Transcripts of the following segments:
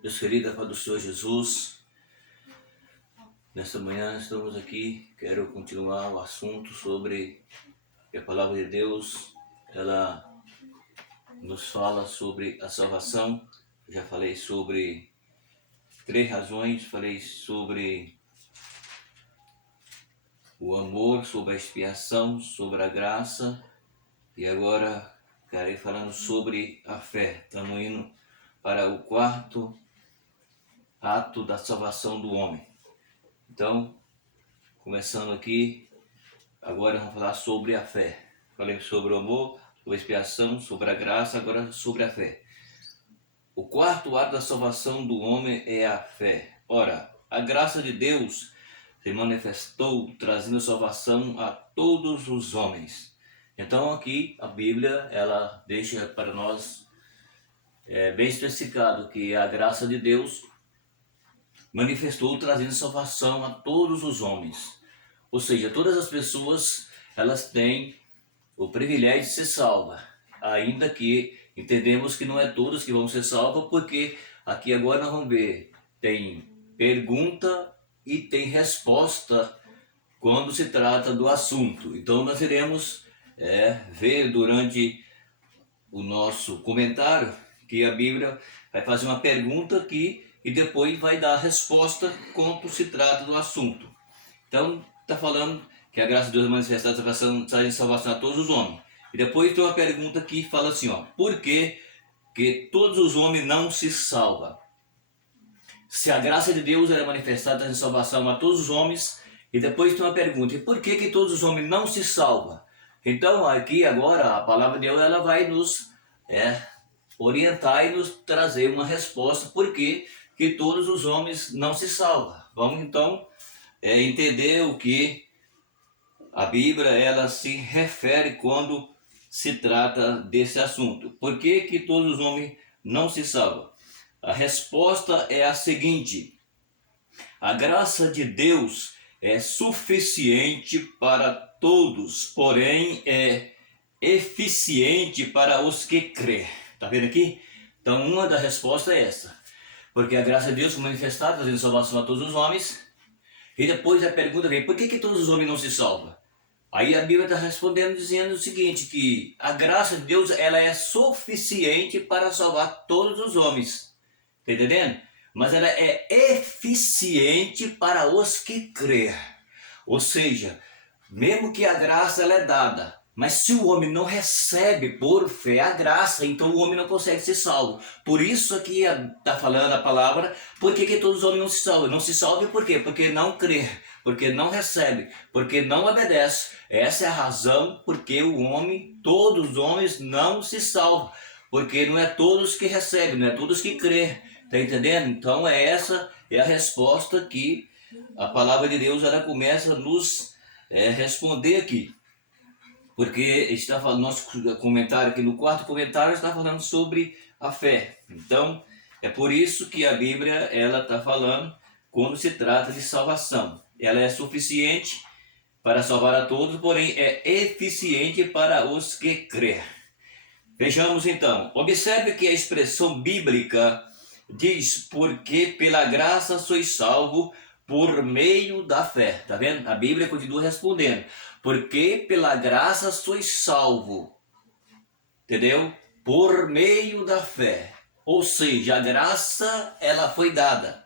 Deus querida, Pai do Senhor Jesus, nesta manhã estamos aqui, quero continuar o assunto sobre a palavra de Deus. Ela nos fala sobre a salvação. Já falei sobre 3 razões, falei sobre o amor, sobre a expiação, sobre a graça, e agora estarei falando sobre a fé. Estamos indo para o 4º ato da salvação do homem. Então, começando aqui, agora vamos falar sobre a fé. Falei sobre o amor, sobre a expiação, sobre a graça, agora sobre a fé. O 4º ato da salvação do homem é a fé. Ora, a graça de Deus se manifestou trazendo salvação a todos os homens. Então aqui a Bíblia ela deixa para nós bem especificado que a graça de Deus manifestou trazendo salvação a todos os homens. Ou seja, todas as pessoas elas têm o privilégio de ser salvas, ainda que entendemos que não é todos que vão ser salvos, porque aqui agora nós vamos ver, tem pergunta e tem resposta quando se trata do assunto. Então nós iremos ver durante o nosso comentário que a Bíblia vai fazer uma pergunta aqui e depois vai dar a resposta quando se trata do assunto. Então está falando que a graça de Deus é manifestada traz salvação a todos os homens. E depois tem uma pergunta que fala assim, por que todos os homens não se salvam? Se a graça de Deus é manifestada trazendo salvação a todos os homens, e depois tem uma pergunta, e por que todos os homens não se salvam? Então aqui agora a palavra de Deus ela vai nos orientar e nos trazer uma resposta por que todos os homens não se salvam. Vamos então entender o que a Bíblia ela se refere quando se trata desse assunto. Por que todos os homens não se salvam? A resposta é a seguinte: a graça de Deus é suficiente para todos, porém é eficiente para os que crêem. Tá vendo aqui? Então uma das respostas é essa. Porque a graça de Deus foi manifestada, trazendo salvação a todos os homens. E depois a pergunta vem, por que todos os homens não se salvam? Aí a Bíblia está respondendo dizendo o seguinte, que a graça de Deus ela é suficiente para salvar todos os homens. Está entendendo? Mas ela é eficiente para os que crêem. Ou seja, mesmo que a graça ela é dada, mas se o homem não recebe por fé a graça, então o homem não consegue ser salvo. Por isso aqui está falando a palavra, por que todos os homens não se salvam? Não se salvam por quê? Porque não crê, porque não recebe, porque não obedece. Essa é a razão porque o homem, todos os homens não se salvam. Porque não é todos que recebem, não é todos que crê. Está entendendo? Então essa é a resposta que a palavra de Deus ela começa a nos responder aqui. Porque está falando, nosso comentário aqui no 4º comentário está falando sobre a fé. Então é por isso que a Bíblia ela está falando quando se trata de salvação. Ela é suficiente para salvar a todos, porém é eficiente para os que crêem. Vejamos então, observe que a expressão bíblica diz, porque pela graça sois salvo por meio da fé. Tá vendo? A Bíblia continua respondendo, porque pela graça sois salvo, entendeu? Por meio da fé. Ou seja, a graça ela foi dada.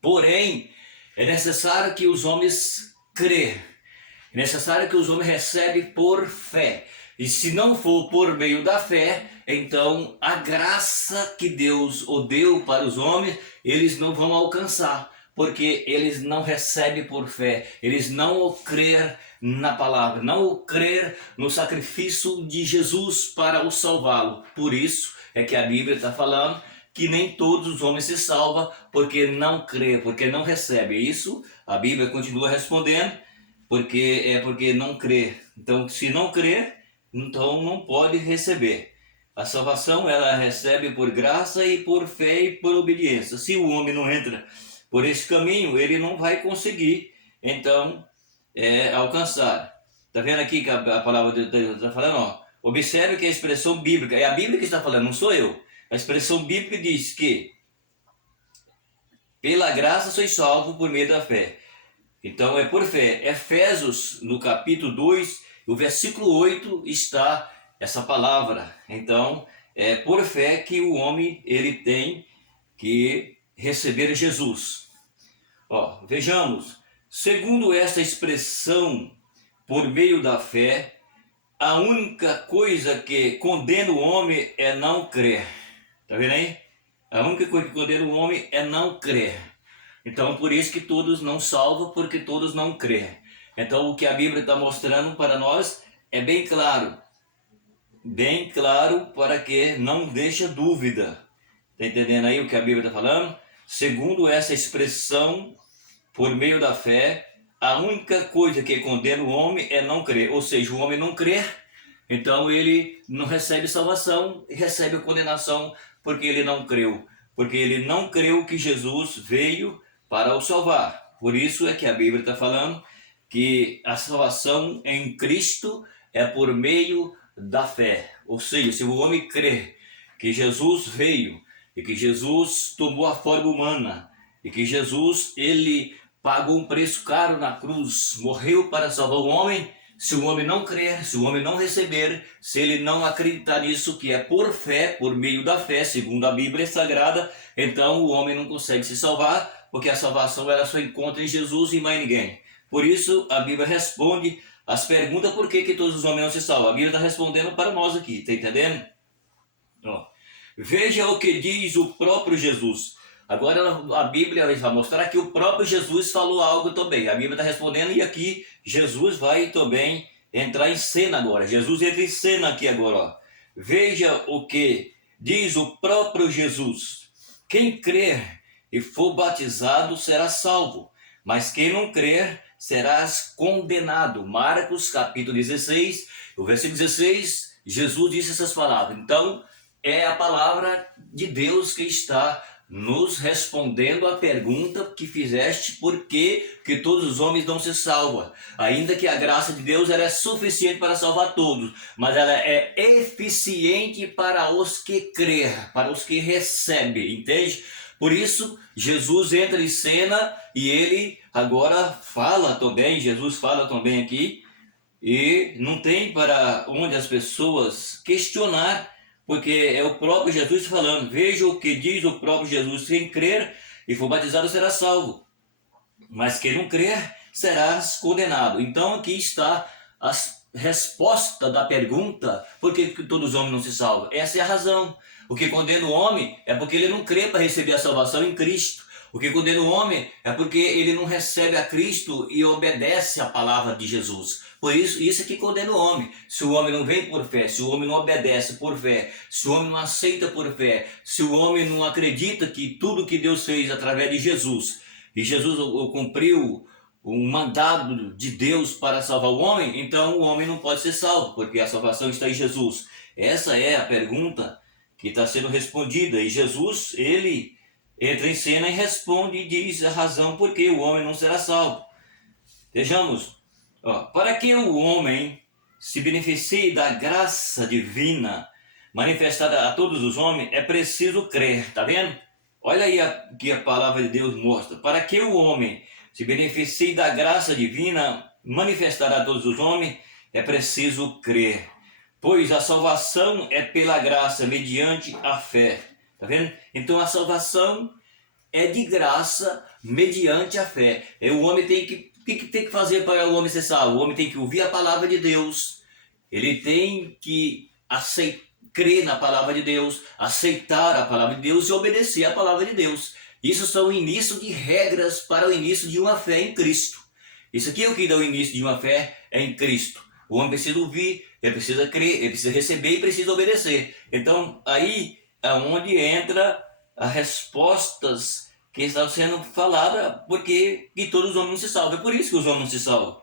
Porém, é necessário que os homens crêem. É necessário que os homens recebem por fé. E se não for por meio da fé, então a graça que Deus deu para os homens, eles não vão alcançar. Porque eles não recebem por fé. Eles não o crer na palavra, não o crer no sacrifício de Jesus para o salvá-lo. Por isso é que a Bíblia está falando que nem todos os homens se salvam porque não crê, porque não recebe. Isso a Bíblia continua respondendo, porque não crê. Então, se não crê, então não pode receber. A salvação ela recebe por graça e por fé e por obediência. Se o homem não entra por esse caminho, ele não vai conseguir, então, alcançar. Está vendo aqui que a palavra de Deus está falando? Observe que a expressão bíblica, é a Bíblia que está falando, não sou eu. A expressão bíblica diz que pela graça sois salvo por meio da fé. Então é por fé. Efésios, no capítulo 2, o versículo 8 está essa palavra. Então é por fé que o homem ele tem que receber Jesus. Ó, vejamos, segundo essa expressão, por meio da fé, a única coisa que condena o homem é não crer. Tá vendo aí? A única coisa que condena o homem é não crer. Então, por isso que todos não salvam, porque todos não creem. Então, o que a Bíblia está mostrando para nós é bem claro para que não deixe dúvida. Está entendendo aí o que a Bíblia está falando? Segundo essa expressão, por meio da fé, a única coisa que condena o homem é não crer. Ou seja, o homem não crer, então ele não recebe salvação e recebe a condenação porque ele não creu. Porque ele não creu que Jesus veio para o salvar. Por isso é que a Bíblia está falando que a salvação em Cristo é por meio da fé. Ou seja, se o homem crer que Jesus veio e que Jesus tomou a forma humana e que Jesus ele pagou um preço caro na cruz, morreu para salvar o homem, se o homem não crer, se o homem não receber, se ele não acreditar nisso, que é por fé, por meio da fé, segundo a Bíblia Sagrada, então o homem não consegue se salvar, porque a salvação ela só encontra em Jesus e mais ninguém. Por isso a Bíblia responde as perguntas por que todos os homens não se salvam. A Bíblia está respondendo para nós aqui, está entendendo? Ó, veja o que diz o próprio Jesus. Agora a Bíblia vai mostrar que o próprio Jesus falou algo também. A Bíblia está respondendo e aqui Jesus vai também entrar em cena agora. Jesus entra em cena aqui agora. Ó. Veja o que diz o próprio Jesus. Quem crer e for batizado será salvo, mas quem não crer será condenado. Marcos capítulo 16, o versículo 16, Jesus disse essas palavras. Então é a palavra de Deus que está nos respondendo a pergunta que fizeste, por que todos os homens não se salvam. Ainda que a graça de Deus ela é suficiente para salvar todos, mas ela é eficiente para os que crer, para os que recebem, entende? Por isso, Jesus entra em cena e ele agora fala também, Jesus fala também aqui, e não tem para onde as pessoas questionar, porque é o próprio Jesus falando. Veja o que diz o próprio Jesus: quem crer e for batizado será salvo, mas quem não crer será condenado. Então aqui está a resposta da pergunta: por que todos os homens não se salvam? Essa é a razão. O que condena o homem é porque ele não crê para receber a salvação em Cristo. O que condena o homem é porque ele não recebe a Cristo e obedece a palavra de Jesus. Por isso é que condena o homem. Se o homem não vem por fé, se o homem não obedece por fé, se o homem não aceita por fé, se o homem não acredita que tudo que Deus fez através de Jesus, e Jesus cumpriu o mandado de Deus para salvar o homem, então o homem não pode ser salvo, porque a salvação está em Jesus. Essa é a pergunta que está sendo respondida, e Jesus, ele entra em cena e responde e diz a razão por que o homem não será salvo. Vejamos, ó, para que o homem se beneficie da graça divina manifestada a todos os homens, é preciso crer, tá vendo? Olha aí que a palavra de Deus mostra. Para que o homem se beneficie da graça divina manifestada a todos os homens, é preciso crer. Pois a salvação é pela graça, mediante a fé. Tá vendo? Então a salvação é de graça, mediante a fé. E o homem tem que... O que tem que fazer para o homem ser salvo? O homem tem que ouvir a palavra de Deus. Ele tem que crer na palavra de Deus, aceitar a palavra de Deus e obedecer a palavra de Deus. Isso são o início de regras para o início de uma fé em Cristo. Isso aqui é o que dá o início de uma fé em Cristo. O homem precisa ouvir, ele precisa crer, ele precisa receber e precisa obedecer. Então, aí é onde entra as respostas que estão sendo faladas, porque que todos os homens não se salvam. É por isso que os homens não se salvam.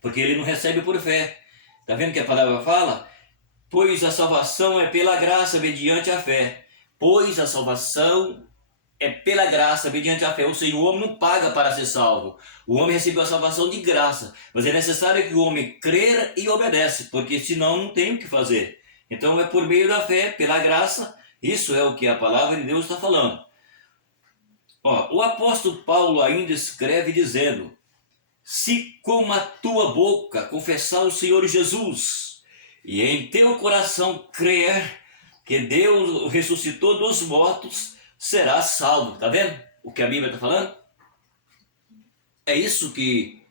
Porque ele não recebe por fé. Está vendo que a palavra fala? Pois a salvação é pela graça, mediante a fé. Pois a salvação é pela graça, mediante a fé. Ou seja, o homem não paga para ser salvo. O homem recebeu a salvação de graça. Mas é necessário que o homem crer e obedece, porque senão não tem o que fazer. Então é por meio da fé, pela graça, Isso é o que a palavra de Deus está falando. Ó, o apóstolo Paulo ainda escreve dizendo: se com a tua boca confessar o Senhor Jesus e em teu coração crer que Deus o ressuscitou dos mortos, serás salvo. Tá vendo o que a Bíblia está falando? É isso que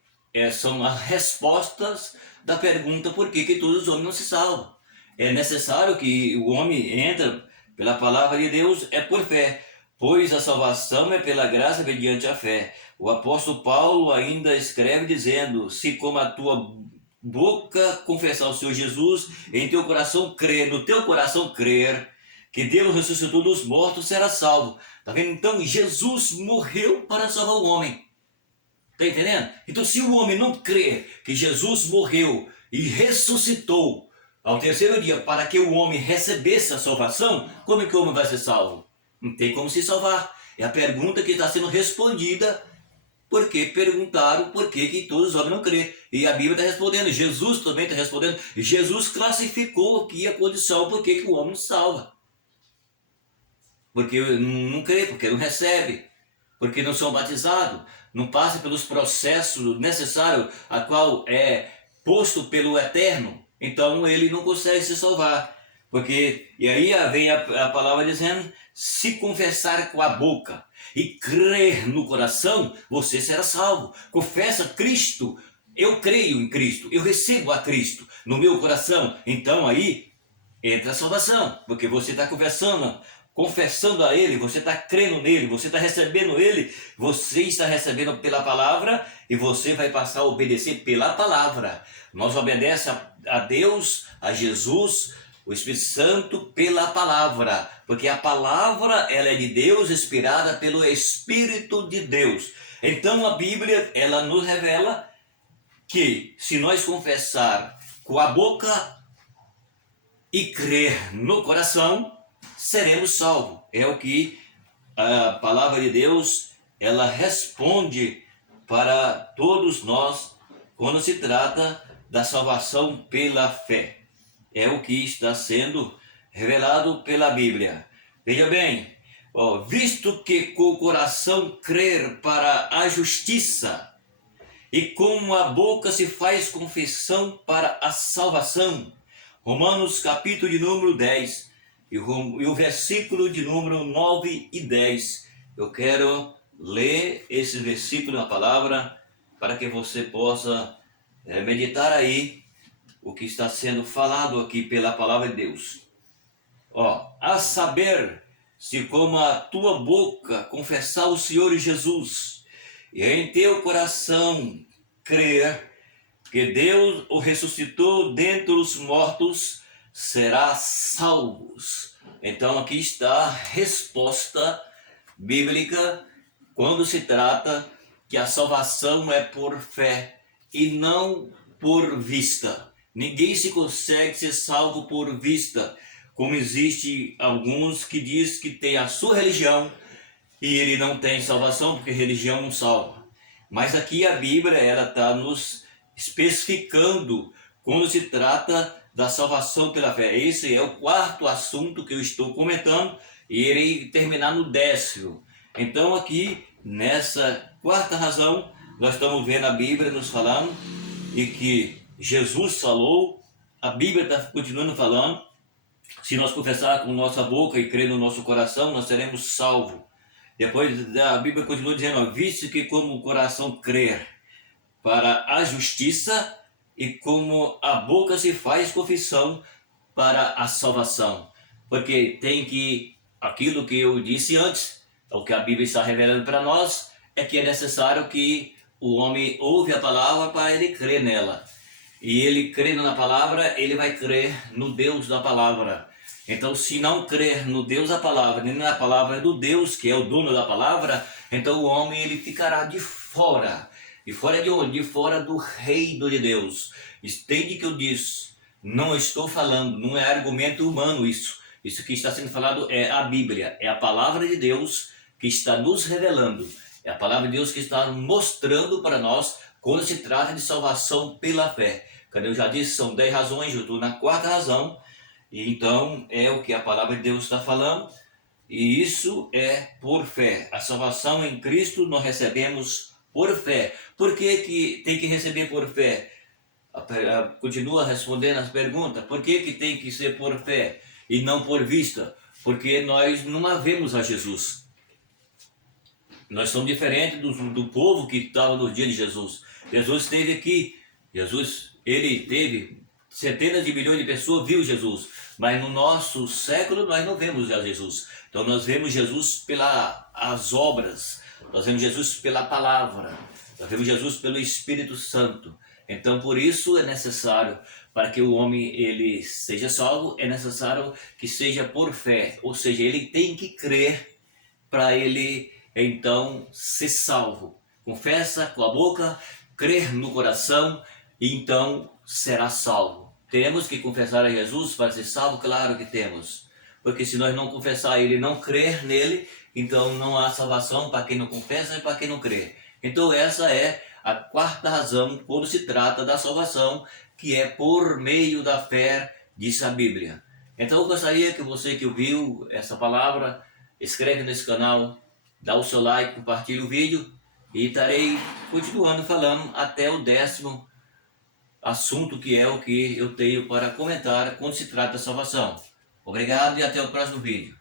são as respostas da pergunta por que todos os homens não se salvam. É necessário que o homem entre pela palavra de Deus, é por fé, pois a salvação é pela graça mediante a fé. O apóstolo Paulo ainda escreve dizendo: se com a tua boca confessar o Senhor Jesus, em teu coração crer, no teu coração crer que Deus ressuscitou dos mortos, será salvo. Tá vendo? Então Jesus morreu para salvar o homem. Tá entendendo? Então, se o homem não crê que Jesus morreu e ressuscitou ao terceiro dia para que o homem recebesse a salvação, como é que o homem vai ser salvo? Não tem como se salvar. É a pergunta que está sendo respondida, porque perguntaram por que todos os homens não crêem. E a Bíblia está respondendo, Jesus também está respondendo. Jesus classificou aqui a condição por que o homem não salva. Porque não crê, porque não recebe, porque não são batizados, não passam pelos processos necessários, a qual é posto pelo Eterno. Então ele não consegue se salvar. Porque, e aí vem a palavra dizendo: se confessar com a boca e crer no coração, você será salvo. Confessa Cristo, eu creio em Cristo, eu recebo a Cristo no meu coração. Então aí entra a salvação, porque você está confessando a Ele, você está crendo nele, você está recebendo Ele, você está recebendo pela palavra e você vai passar a obedecer pela palavra. Nós obedecemos a Deus, a Jesus, o Espírito Santo pela palavra, porque a palavra ela é de Deus, inspirada pelo Espírito de Deus. Então a Bíblia ela nos revela que se nós confessar com a boca e crer no coração, seremos salvos. É o que a palavra de Deus ela responde para todos nós quando se trata da salvação pela fé. É o que está sendo revelado pela Bíblia. Veja bem, visto que com o coração crer para a justiça e com a boca se faz confissão para a salvação. Romanos capítulo de número 10 e o versículo de número 9 e 10. Eu quero ler esse versículo na palavra para que você possa meditar aí o que está sendo falado aqui pela palavra de Deus. A saber, se com a tua boca confessar o Senhor Jesus e em teu coração crer que Deus o ressuscitou dentre os mortos, serás salvos. Então aqui está a resposta bíblica quando se trata que a salvação é por fé e não por vista. Ninguém se consegue ser salvo por vista, como existe alguns que diz que tem a sua religião e ele não tem salvação porque religião não salva. Mas aqui a Bíblia ela está nos especificando quando se trata da salvação pela fé. Esse é o quarto assunto que eu estou comentando e irei terminar no 10º. Então aqui, nessa quarta razão, nós estamos vendo a Bíblia nos falando e que Jesus falou, a Bíblia está continuando falando, se nós confessar com nossa boca e crer no nosso coração, nós seremos salvos. Depois a Bíblia continua dizendo, visto que como o coração crer para a justiça e como a boca se faz confissão para a salvação. Porque tem que, aquilo que eu disse antes, o que a Bíblia está revelando para nós, é que é necessário que o homem ouve a palavra para ele crer nela. E ele crendo na palavra, ele vai crer no Deus da palavra. Então, se não crer no Deus da palavra, nem na palavra do Deus, que é o dono da palavra, então o homem ele ficará de fora. E fora de onde? De fora do reino de Deus. Entende que eu disse? Não estou falando, não é argumento humano isso. Isso que está sendo falado é a Bíblia, é a palavra de Deus que está nos revelando. É a palavra de Deus que está mostrando para nós quando se trata de salvação pela fé. Como eu já disse, são 10 razões, eu estou na quarta razão. E então é o que a palavra de Deus está falando, e isso é por fé. A salvação em Cristo nós recebemos por fé. Por que, que tem que receber por fé? Continua respondendo as perguntas. Por que, que tem que ser por fé e não por vista? Porque nós não havemos a Jesus. Nós somos diferentes do povo que estava no dia de Jesus. Jesus esteve aqui. Jesus, ele teve centenas de milhões de pessoas viu Jesus. Mas no nosso século nós não vemos a Jesus. Então nós vemos Jesus pelas obras. Nós vemos Jesus pela palavra. Nós vemos Jesus pelo Espírito Santo. Então por isso é necessário, para que o homem ele seja salvo, é necessário que seja por fé. Ou seja, ele tem que crer para ele então ser salvo. Confessa com a boca, crer no coração e então será salvo. Temos que confessar a Jesus para ser salvo? Claro que temos. Porque se nós não confessar ele, não crer nele, então não há salvação para quem não confessa e para quem não crê. Então essa é a quarta razão quando se trata da salvação, que é por meio da fé, diz a Bíblia. Então eu gostaria que você que ouviu essa palavra, inscreve nesse canal, dá o seu like, compartilha o vídeo e estarei continuando falando até o 10º assunto, que é o que eu tenho para comentar quando se trata da salvação. Obrigado e até o próximo vídeo.